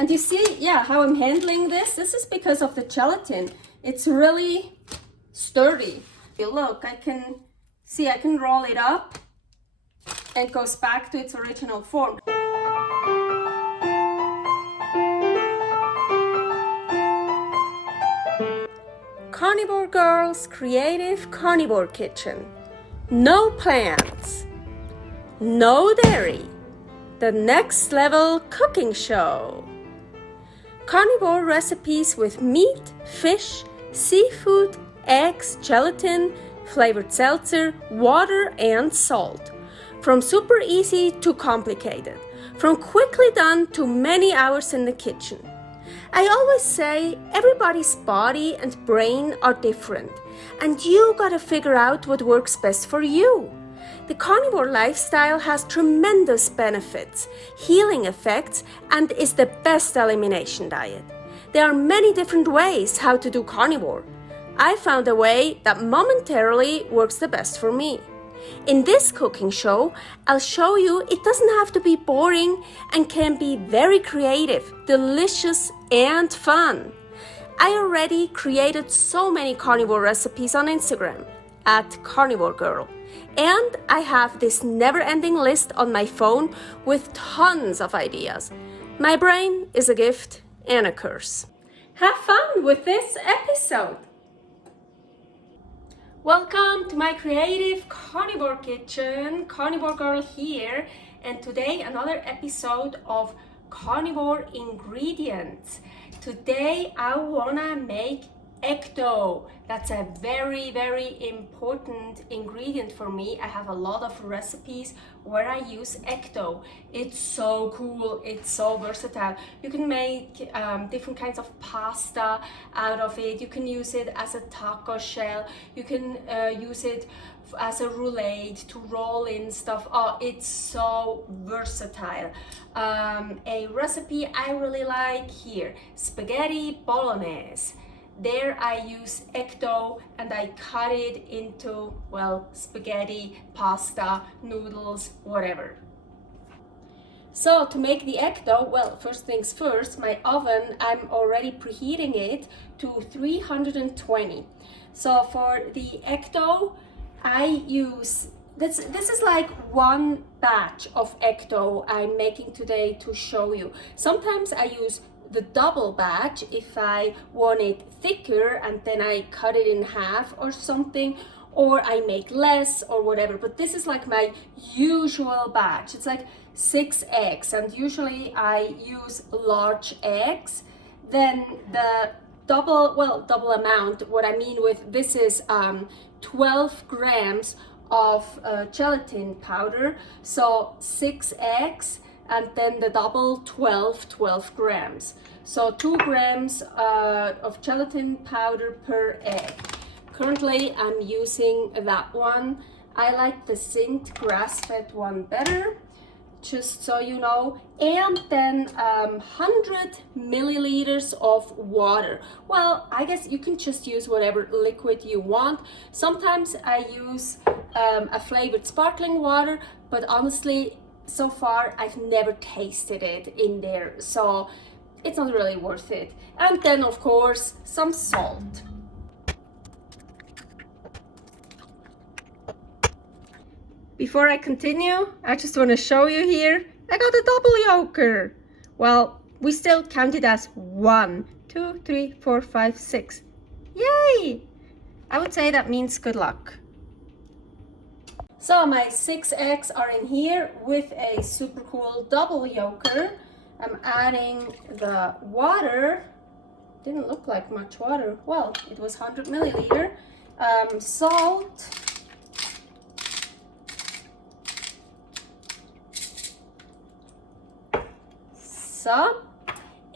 And you see, yeah, how I'm handling this? This is because of the gelatin. It's really sturdy. Look, I can roll it up and it goes back to its original form. Carnivore Girl's Creative Carnivore Kitchen. No plants, no dairy, the next level cooking show. Carnivore recipes with meat, fish, seafood, eggs, gelatin, flavored seltzer, water, and salt. From super easy to complicated, from quickly done to many hours in the kitchen. I always say everybody's body and brain are different, and you gotta figure out what works best for you. The carnivore lifestyle has tremendous benefits, healing effects, and is the best elimination diet. There are many different ways how to do carnivore. I found a way that momentarily works the best for me. In this cooking show, I'll show you it doesn't have to be boring and can be very creative, delicious, and fun. I already created so many carnivore recipes on Instagram at karnivorgirl. And I have this never-ending list on my phone with tons of ideas. My brain is a gift and a curse. Have fun with this episode. Welcome to my creative carnivore kitchen. Carnivore Girl here, and today another episode of carnivore ingredients. Today I wanna make egg dough. That's a very, very important ingredient for me. I have a lot of recipes where I use egg dough. It's so cool, it's so versatile. You can make different kinds of pasta out of it. You can use it as a taco shell. You can use it as a roulade to roll in stuff. Oh, it's so versatile. A recipe I really like here, spaghetti bolognese. There I use egg dough and I cut it into, well, spaghetti, pasta, noodles, whatever. So to make the egg dough, well, first things first, my oven, I'm already preheating it to 320. So for the egg dough, I use, this is like one batch of egg dough I'm making today to show you. Sometimes I use the double batch if I want it thicker and then I cut it in half or something, or I make less or whatever. But this is like my usual batch. It's like 6 eggs, and usually I use large eggs. Then the double amount, what I mean with this is 12 grams of gelatin powder, so 6 eggs, and then the double 12 grams. So 2 grams of gelatin powder per egg. Currently I'm using that one. I like the Zinc grass-fed one better, just so you know. And then 100 milliliters of water. Well, I guess you can just use whatever liquid you want. Sometimes I use a flavored sparkling water, but honestly, so far I've never tasted it in there, so it's not really worth it. And then of course some salt. Before I continue, I just want to show you here, I got a double yolker. Well, we still count it as 1, 2, 3, 4, 5, 6. Yay! I would say that means good luck. So my 6 eggs are in here with a super cool double yolker. I'm adding the water. Didn't look like much water. Well, it was 100 milliliter. Salt. So,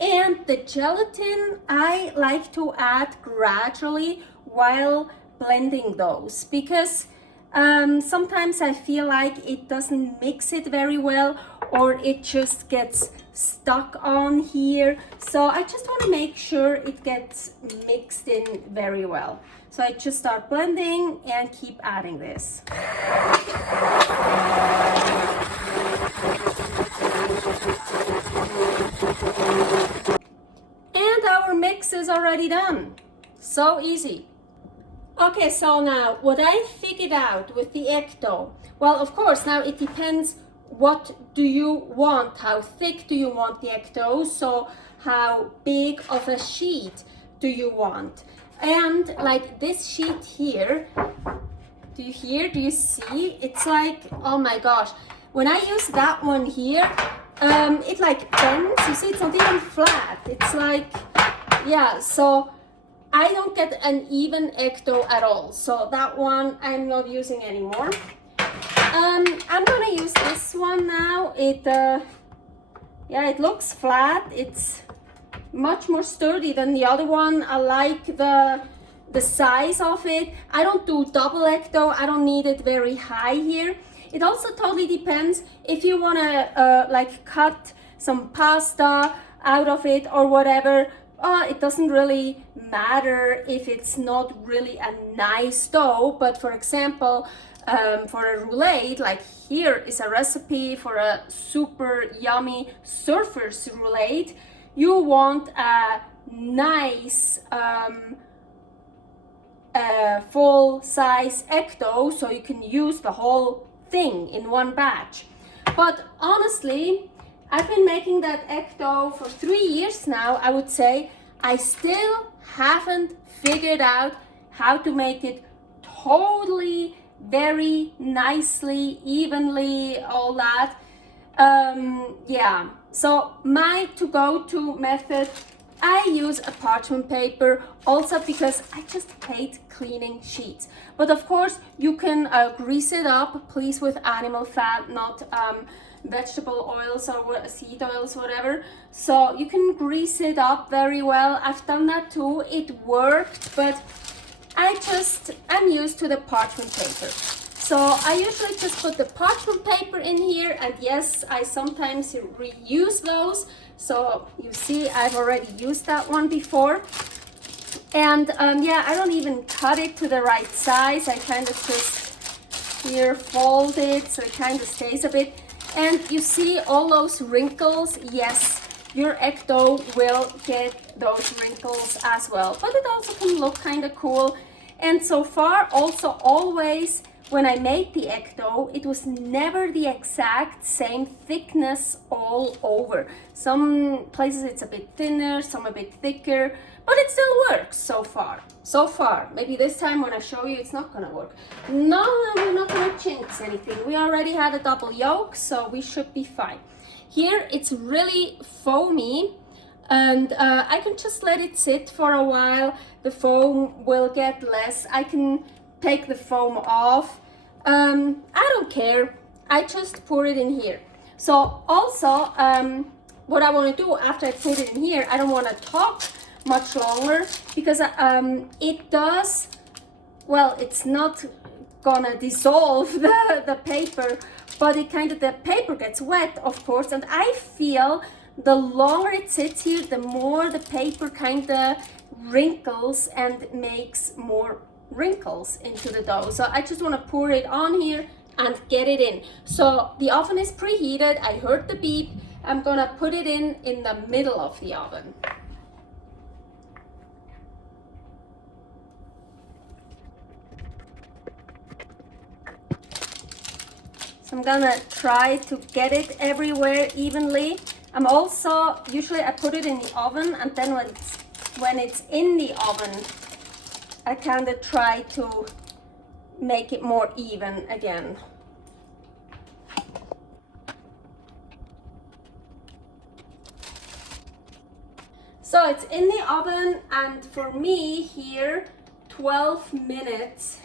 and the gelatin I like to add gradually while blending those, because sometimes I feel like it doesn't mix it very well, or it just gets stuck on here. So I just want to make sure it gets mixed in very well. So I just start blending and keep adding this. already done. So easy. Okay, so now what I figured out with the egg dough, well, of course, now it depends what do you want, how thick do you want the egg dough, so how big of a sheet do you want. And like this sheet here, do you hear, do you see? It's like, oh my gosh, when I use that one here, it like bends, you see, it's not even flat. It's like, yeah, so I don't get an even egg dough at all. So that one I'm not using anymore. I'm gonna use this one now. Yeah, it looks flat. It's much more sturdy than the other one. I like the size of it. I don't do double egg dough. I don't need it very high here. It also totally depends if you wanna like cut some pasta out of it or whatever. It doesn't really matter if it's not really a nice dough, but for example, for a roulade, like here is a recipe for a super yummy surfer's roulade. You want a nice full size egg dough so you can use the whole thing in one batch. But honestly, I've been making that egg dough for 3 years now, I would say. I still haven't figured out how to make it totally, very nicely, evenly, all that. Yeah, so my to-go-to method, I use a parchment paper also because I just hate cleaning sheets. But of course, you can grease it up, please, with animal fat, not vegetable oils or seed oils, whatever. So you can grease it up very well. I've done that too. It worked, but I'm used to the parchment paper. So I usually just put the parchment paper in here, and yes, I sometimes reuse those. So you see, I've already used that one before. And yeah, I don't even cut it to the right size. I kind of just here fold it so it kind of stays a bit. And you see all those wrinkles? Yes, your egg dough will get those wrinkles as well. But it also can look kind of cool. And so far, also always, when I made the egg dough, it was never the exact same thickness all over. Some places it's a bit thinner, some a bit thicker, but it still works so far. So far. Maybe this time when I show you, it's not gonna work. No, we're not gonna jinx anything. We already had a double yolk, so we should be fine. Here, it's really foamy, and I can just let it sit for a while. The foam will get less. I can take the foam off. I don't care. I just pour it in here. So also, what I want to do after I put it in here, I don't want to talk much longer because it does, well, it's not gonna dissolve the paper, but it kind of, the paper gets wet, of course, and I feel the longer it sits here, the more the paper kind of wrinkles and makes more wrinkles into the dough. So I just want to pour it on here and get it in. So the oven is preheated. I heard the beep. I'm gonna put it in the middle of the oven. So I'm gonna try to get it everywhere evenly. I'm also, usually I put it in the oven, and then when it's in the oven, I kind of try to make it more even again. So it's in the oven, and for me here, 12 minutes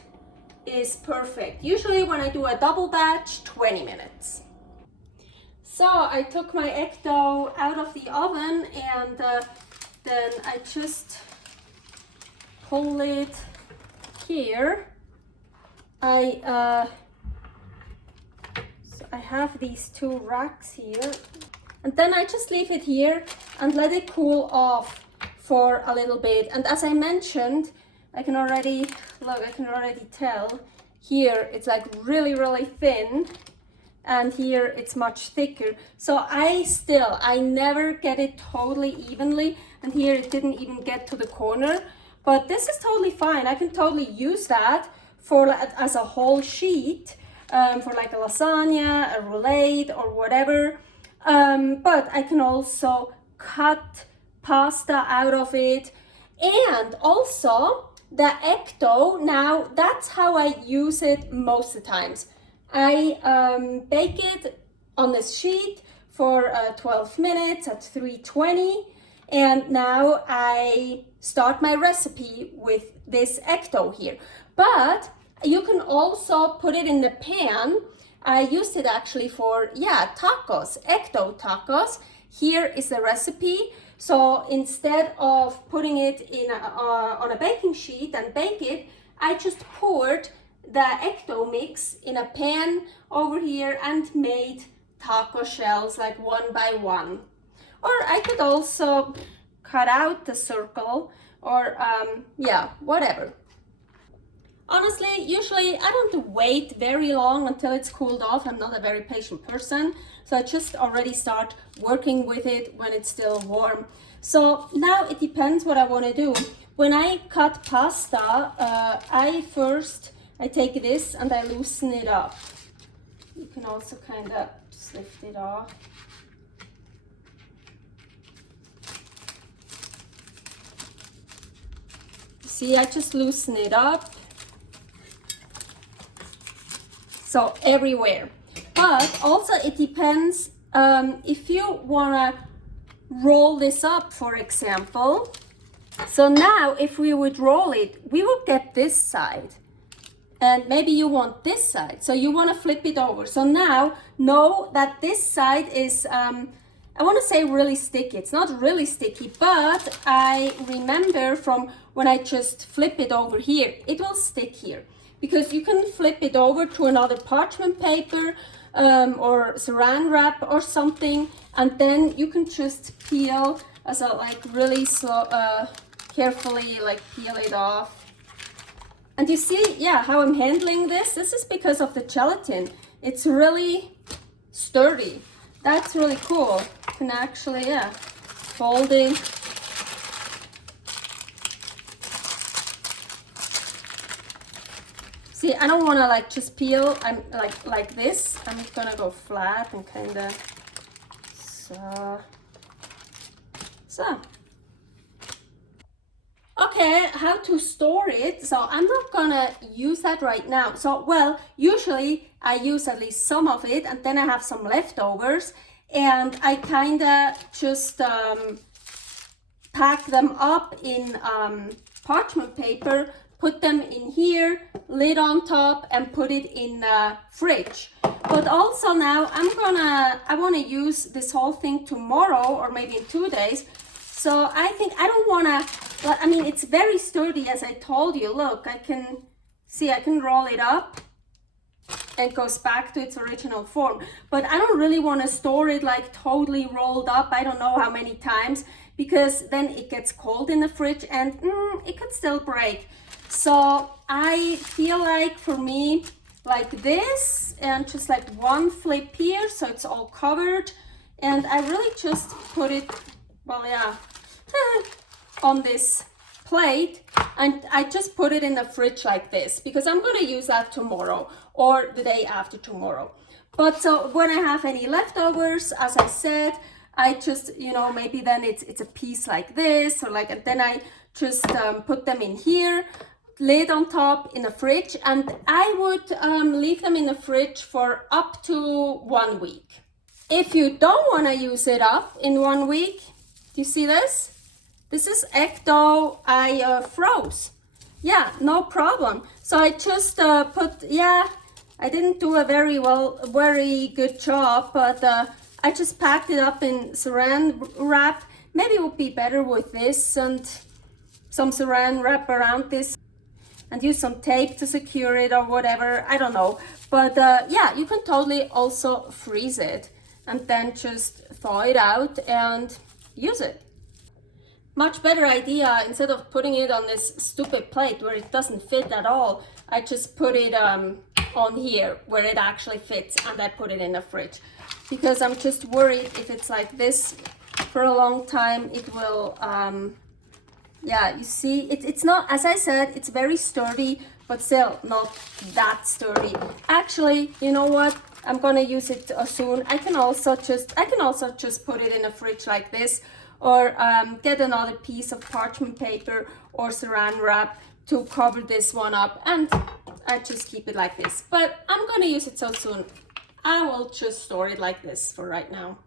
is perfect. Usually when I do a double batch, 20 minutes. So I took my egg dough out of the oven, and then I just pull it here. I have these two racks here, and then I just leave it here and let it cool off for a little bit. And as I mentioned, I can already tell here it's like really thin, and here it's much thicker. So I never get it totally evenly, and here it didn't even get to the corner. But this is totally fine. I can totally use that for as a whole sheet, for like a lasagna, a roulade, or whatever. But I can also cut pasta out of it. And also the ecto, now that's how I use it most of the times. I bake it on this sheet for 12 minutes at 320, and now I start my recipe with this ecto here. But you can also put it in the pan. I used it actually for, tacos, ecto tacos. Here is the recipe. So instead of putting it in on a baking sheet and bake it, I just poured the ecto mix in a pan over here and made taco shells like one by one. Or I could also cut out the circle, or whatever. Honestly, usually I don't wait very long until it's cooled off. I'm not a very patient person, so I just already start working with it when it's still warm. So now it depends what I want to do. When I cut pasta, I take this and I loosen it up. You can also kind of just lift it off. See, I just loosen it up. So everywhere. But also it depends if you wanna roll this up, for example. So now if we would roll it, we would get this side. And maybe you want this side, so you wanna flip it over. So now know that this side is, I wanna say really sticky. It's not really sticky, but I remember from when I just flip it over here, it will stick here. Because you can flip it over to another parchment paper or saran wrap or something, and then you can just peel as a really slow, carefully peel it off. And you see, how I'm handling this. This is because of the gelatin. It's really sturdy. That's really cool. You can actually, fold it. See, I don't want to just peel. I'm like this. I'm gonna go flat and kind of so. Okay, how to store it. So I'm not gonna use that right now. So, well, usually I use at least some of it, and then I have some leftovers, and I kind of just pack them up in parchment paper, put them in here, lid on top, and put it in the fridge. But also now I want to use this whole thing tomorrow or maybe in 2 days. So I think I don't want to, I mean, it's very sturdy, as I told you. Look, I can roll it up and it goes back to its original form. But I don't really want to store it totally rolled up. I don't know how many times, because then it gets cold in the fridge and it could still break. So I feel for me, this, and just one flip here, so it's all covered. And I really just put it, on this plate, and I just put it in the fridge like this, because I'm going to use that tomorrow or the day after tomorrow. But so when I have any leftovers, as I said, I just, maybe then it's a piece like this, or and then I just put them in here, lid on top in the fridge, and I would leave them in the fridge for up to 1 week. If you don't want to use it up in 1 week, do you see this? This is ecto I froze. Yeah, no problem. So I just I didn't do a very good job, but I just packed it up in saran wrap. Maybe it would be better with this and some saran wrap around this, and use some tape to secure it or whatever. I don't know. But you can totally also freeze it and then just thaw it out and use it. much better idea, instead of putting it on this stupid plate where it doesn't fit at all, I just put it on here where it actually fits, and I put it in the fridge, because I'm just worried if it's like this for a long time, it will yeah, you see, it's not, as I said, it's very sturdy, but still not that sturdy. Actually, you know what, I'm gonna use it soon. I can also just put it in a fridge like this, or get another piece of parchment paper or saran wrap to cover this one up, and I just keep it like this. But I'm gonna use it so soon, I will just store it like this for right now.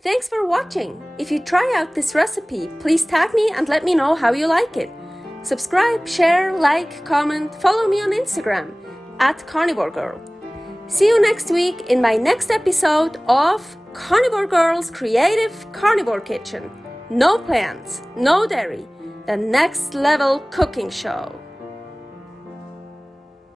Thanks for watching. If you try out this recipe, please tag me and let me know how you like it. Subscribe, share, like, comment, follow me on Instagram @karnivorgirl. See you next week in my next episode of Carnivore Girl's Creative Carnivore Kitchen. No plants, no dairy, the next level cooking show.